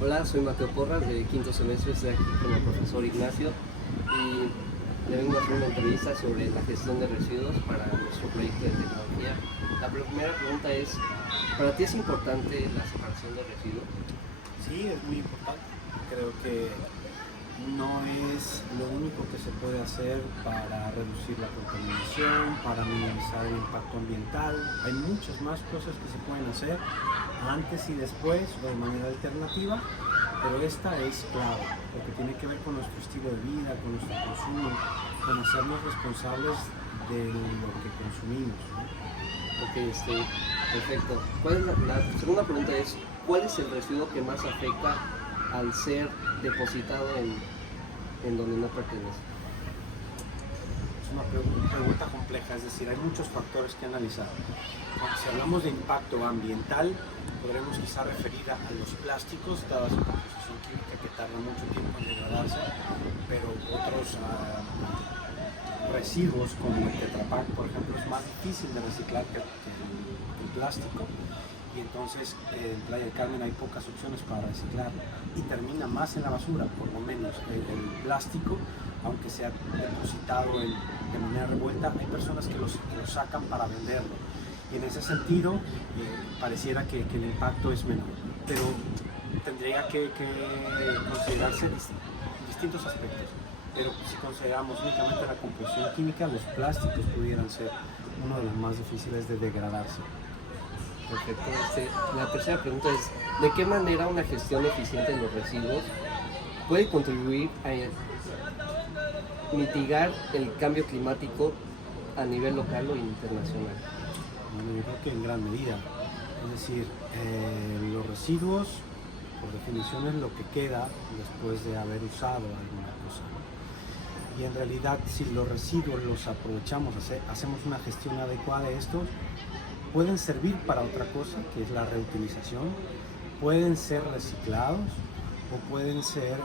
Hola, soy Mateo Porras de quinto semestre, estoy aquí con el profesor Ignacio y le vengo a hacer una entrevista sobre la gestión de residuos para nuestro proyecto de tecnología. La primera pregunta es, ¿para ti es importante la separación de residuos? Sí, es muy importante. Creo que no es lo único que se puede hacer para reducir la contaminación, para minimizar el impacto ambiental. Hay muchas más cosas que se pueden hacer antes y después o de manera alternativa, pero esta es clave, porque tiene que ver con nuestro estilo de vida, con nuestro consumo, con hacernos responsables de lo que consumimos, ¿no? Ok, perfecto. La segunda pregunta es, ¿cuál es el residuo que más afecta al ser depositado en donde no pertenece? Es una pregunta compleja, es decir, hay muchos factores que analizar. Si hablamos de impacto ambiental, podremos quizá referir a los plásticos, dada su composición química que tarda mucho tiempo en degradarse, pero otros residuos como el Tetra Pak, por ejemplo, es más difícil de reciclar que el plástico, y entonces en Playa del Carmen hay pocas opciones para reciclar y termina más en la basura, por lo menos el plástico, aunque sea depositado de manera revuelta, hay personas que lo sacan para venderlo, y en ese sentido pareciera que el impacto es menor, pero tendría que considerarse distintos aspectos. Pero si consideramos únicamente la composición química, los plásticos pudieran ser uno de los más difíciles de degradarse. Perfecto. La tercera pregunta es, ¿de qué manera una gestión eficiente de los residuos puede contribuir a mitigar el cambio climático a nivel local o internacional? Bueno, yo creo que en gran medida. Es decir, los residuos, por definición, es lo que queda después de haber usado alguna cosa. Y en realidad, si los residuos los aprovechamos, hacemos una gestión adecuada de estos, pueden servir para otra cosa, que es la reutilización, pueden ser reciclados o pueden ser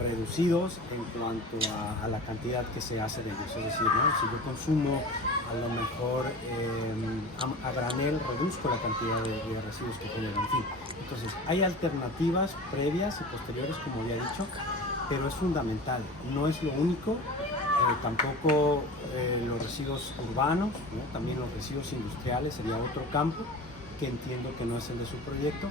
reducidos en cuanto a la cantidad que se hace de ellos. Es decir, ¿no? Si yo consumo a lo mejor a granel, reduzco la cantidad de residuos que genero. En fin, entonces hay alternativas previas y posteriores, como había dicho, pero es fundamental, no es lo único. Tampoco los residuos urbanos, ¿no? También los residuos industriales sería otro campo que entiendo que no es el de su proyecto,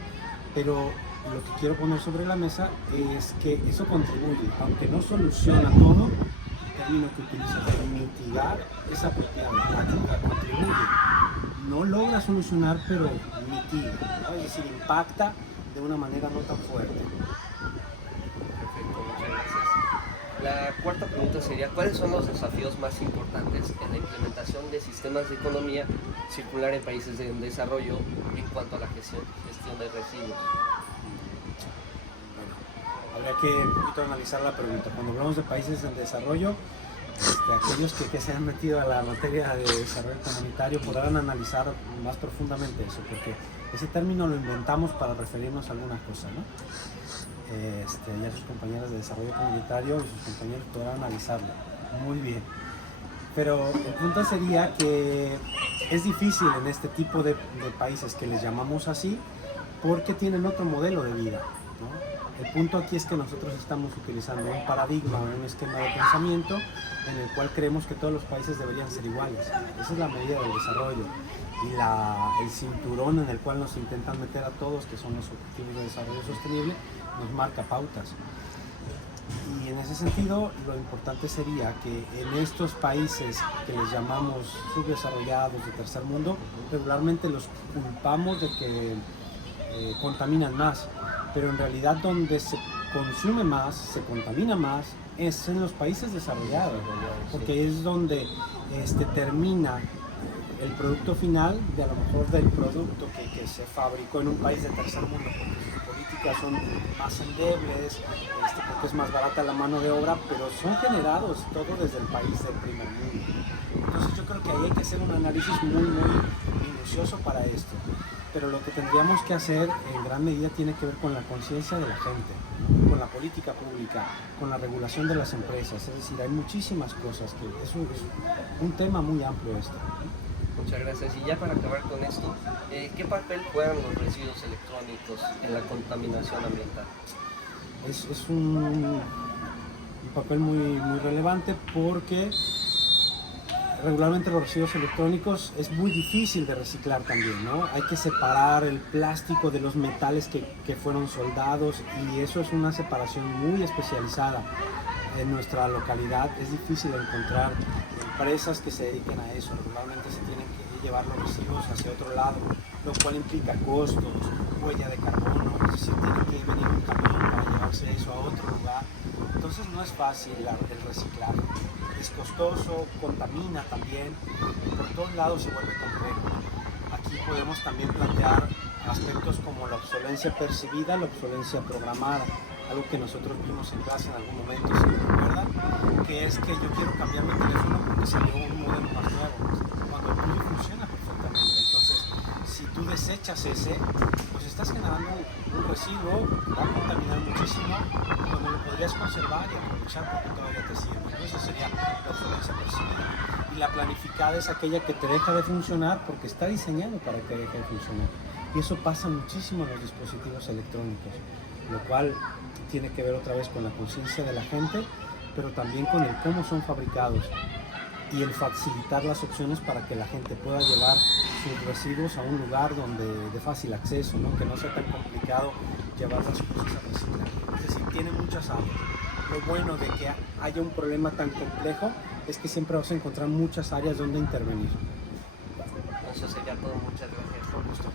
pero lo que quiero poner sobre la mesa es que eso contribuye, aunque no soluciona todo, el término que utiliza de mitigar esa propiedad práctica contribuye. No logra solucionar, pero mitiga, ¿no? Es decir, impacta de una manera no tan fuerte. Perfecto, muchas gracias. La cuarta pregunta sería, ¿cuáles son los desafíos más importantes en la implementación de sistemas de economía circular en países en desarrollo en cuanto a la gestión de residuos? Bueno, habría que un poquito analizar la pregunta. Cuando hablamos de países en desarrollo, aquellos que se han metido a la materia de desarrollo comunitario podrán analizar más profundamente eso, porque ese término lo inventamos para referirnos a alguna cosa, ¿no? Ya sus compañeros de desarrollo comunitario y sus compañeros podrán analizarlo muy bien. Pero el punto sería que es difícil en este tipo de países que les llamamos así, porque tienen otro modelo de vida, ¿no? El punto aquí es que nosotros estamos utilizando un paradigma o un esquema de pensamiento en el cual creemos que todos los países deberían ser iguales. Esa es la medida del desarrollo y el cinturón en el cual nos intentan meter a todos, que son los objetivos de desarrollo sostenible, nos marca pautas. Y en ese sentido, lo importante sería que en estos países que les llamamos subdesarrollados de tercer mundo, regularmente los culpamos de que contaminan más, pero en realidad donde se consume más, se contamina más, es en los países desarrollados, porque es donde termina el producto final de a lo mejor del producto que se fabricó en un país de tercer mundo, porque sus políticas son más endebles, porque es más barata la mano de obra, pero son generados todo desde el país del primer mundo. Entonces yo creo que ahí hay que hacer un análisis muy minucioso para esto, pero lo que tendríamos que hacer en gran medida tiene que ver con la conciencia de la gente, ¿no? Con la política pública, con la regulación de las empresas, es decir, hay muchísimas cosas, que es un tema muy amplio esto, ¿no? Muchas gracias. Y ya para acabar con esto, ¿qué papel juegan los residuos electrónicos en la contaminación ambiental? Es un papel muy relevante porque regularmente los residuos electrónicos es muy difícil de reciclar también, ¿no? Hay que separar el plástico de los metales que fueron soldados y eso es una separación muy especializada. En nuestra localidad es difícil encontrar empresas que se dediquen a eso. Regularmente se tienen que llevar los residuos hacia otro lado, lo cual implica costos, huella de carbono, es decir, tiene que venir un camión para llevarse eso a otro lugar. Entonces no es fácil el reciclar. Es costoso, contamina también, por todos lados se vuelve complejo. Aquí podemos también plantear aspectos como la obsolencia percibida, la obsolencia programada, algo que nosotros vimos en clase en algún momento, si me recuerdan, que es que yo quiero cambiar mi teléfono porque salió un modelo más nuevo, cuando el tuyo funciona perfectamente. Entonces, si tú desechas ese, pues estás generando un residuo, va a contaminar muchísimo, cuando lo podrías conservar y aprovechar porque todavía te sirve. Esa sería la obsolencia percibida. Y la planificada es aquella que te deja de funcionar porque está diseñado para que deje de funcionar. Y eso pasa muchísimo en los dispositivos electrónicos, lo cual tiene que ver otra vez con la conciencia de la gente, pero también con el cómo son fabricados y el facilitar las opciones para que la gente pueda llevar sus residuos a un lugar de fácil acceso, ¿no? Que no sea tan complicado llevar las cosas a reciclar. Es decir, tiene muchas áreas. Lo bueno de que haya un problema tan complejo es que siempre vas a encontrar muchas áreas donde intervenir. Eso sería todo. Muchas gracias. Con gusto.